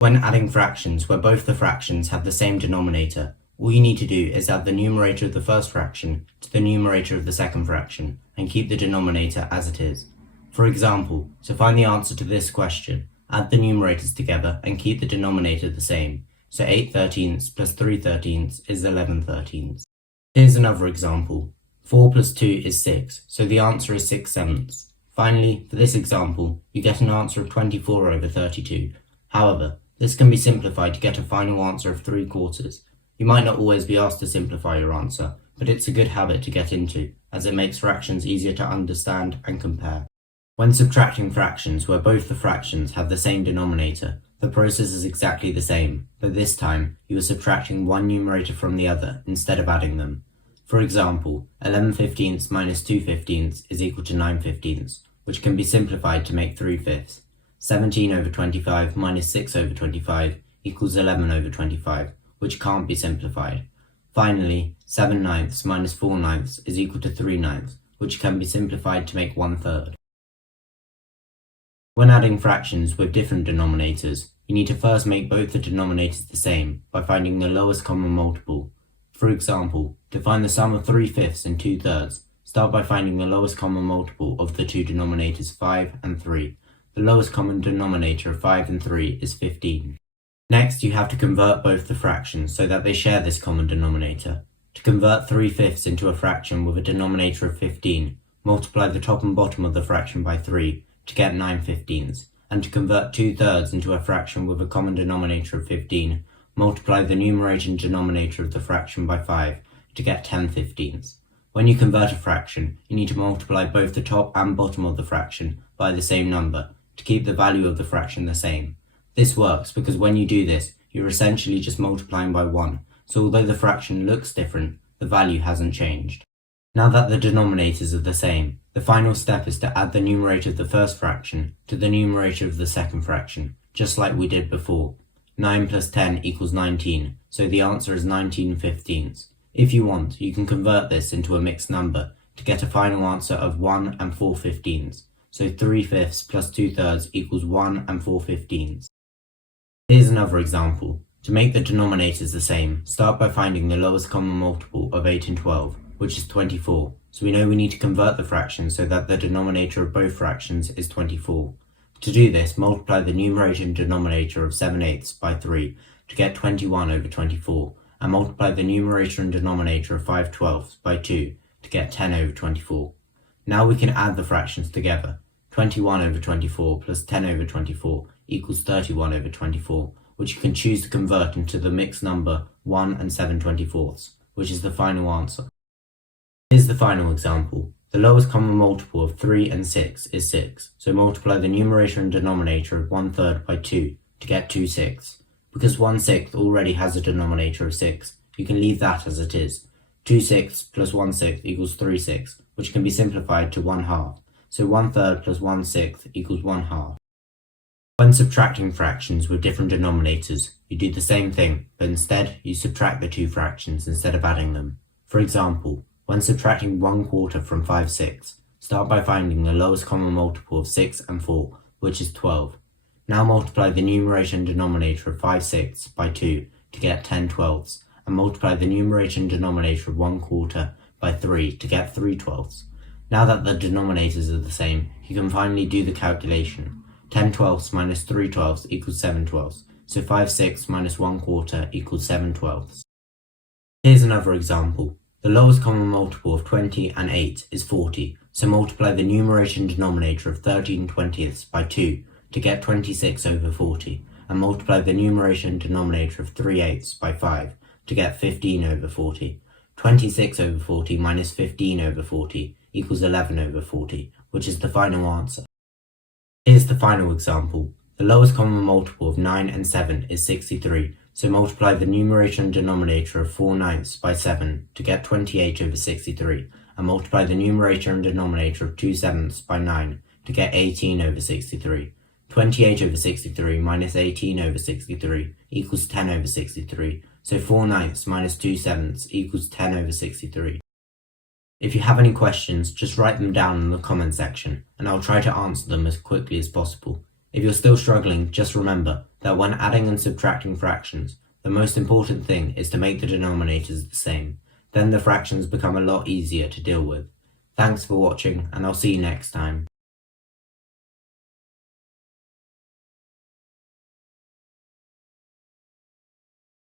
When adding fractions where both the fractions have the same denominator, all you need to do is add the numerator of the first fraction to the numerator of the second fraction and keep the denominator as it is. For example, to find the answer to this question, add the numerators together and keep the denominator the same. So 8/13 plus 3/13 is 11/13. Here's another example. 4 plus 2 is 6, so the answer is 6/7. Finally, for this example, you get an answer of 24/32. However, this can be simplified to get a final answer of 3/4. You might not always be asked to simplify your answer, but it's a good habit to get into, as it makes fractions easier to understand and compare. When subtracting fractions where both the fractions have the same denominator, the process is exactly the same, but this time you are subtracting one numerator from the other instead of adding them. For example, 11/15 minus 2/15 is equal to 9/15, which can be simplified to make 3/5. 17/25 minus 6/25 equals 11/25, which can't be simplified. Finally, 7/9 minus 4/9 is equal to 3/9, which can be simplified to make 1/3. When adding fractions with different denominators, you need to first make both the denominators the same by finding the lowest common multiple. For example, to find the sum of 3/5 and 2/3, start by finding the lowest common multiple of the two denominators 5 and 3. The lowest common denominator of 5 and 3 is 15. Next, you have to convert both the fractions so that they share this common denominator. To convert 3/5 into a fraction with a denominator of 15, multiply the top and bottom of the fraction by 3 to get 9/15, and to convert 2/3 into a fraction with a common denominator of 15, multiply the numerator and denominator of the fraction by 5 to get 10/15. When you convert a fraction, you need to multiply both the top and bottom of the fraction by the same number to keep the value of the fraction the same. This works because when you do this, you're essentially just multiplying by 1, so although the fraction looks different, the value hasn't changed. Now that the denominators are the same, the final step is to add the numerator of the first fraction to the numerator of the second fraction, just like we did before. 9 plus 10 equals 19, so the answer is 19/15. If you want, you can convert this into a mixed number to get a final answer of 1 and 4/15. So 3/5 plus 2/3 equals 1 and 4/15. Here's another example. To make the denominators the same, start by finding the lowest common multiple of 8 and 12, which is 24. So we know we need to convert the fractions so that the denominator of both fractions is 24. To do this, multiply the numerator and denominator of 7/8 by 3 to get 21/24, and multiply the numerator and denominator of 5/12 by 2 to get 10/24. Now we can add the fractions together. 21/24 plus 10/24 equals 31/24, which you can choose to convert into the mixed number 1 and 7/24, which is the final answer. Here's the final example. The lowest common multiple of 3 and 6 is 6, so multiply the numerator and denominator of 1/3 by 2 to get 2/6. Because 1/6 already has a denominator of 6, you can leave that as it is. 2/6 plus 1/6 equals 3/6, which can be simplified to 1/2. So 1/3 plus 1/6 equals 1/2. When subtracting fractions with different denominators, you do the same thing, but instead you subtract the two fractions instead of adding them. For example, when subtracting 1/4 from 5/6, start by finding the lowest common multiple of 6 and 4, which is 12. Now multiply the numerator and denominator of 5/6 by 2 to get 10/12, and multiply the numerator and denominator of 1/4 by 3 to get 3/12. Now that the denominators are the same, you can finally do the calculation. 10/12 minus 3/12 equals 7/12, so 5/6 minus 1/4 equals 7/12. Here's another example. The lowest common multiple of 20 and 8 is 40, so multiply the numerator and denominator of 13/20 by 2 to get 26/40, and multiply the numerator and denominator of 3/8 by 5 to get 15/40. 26/40 minus 15/40 equals 11/40, which is the final answer. Here's the final example. The lowest common multiple of 9 and 7 is 63, so multiply the numerator and denominator of 4/9 by 7 to get 28/63, and multiply the numerator and denominator of 2/7 by 9 to get 18/63. 28/63 minus 18/63 equals 10/63, so 4/9 minus 2/7 equals 10/63. If you have any questions, just write them down in the comment section, and I'll try to answer them as quickly as possible. If you're still struggling, just remember, that when adding and subtracting fractions, the most important thing is to make the denominators the same. Then the fractions become a lot easier to deal with. Thanks for watching, and I'll see you next time.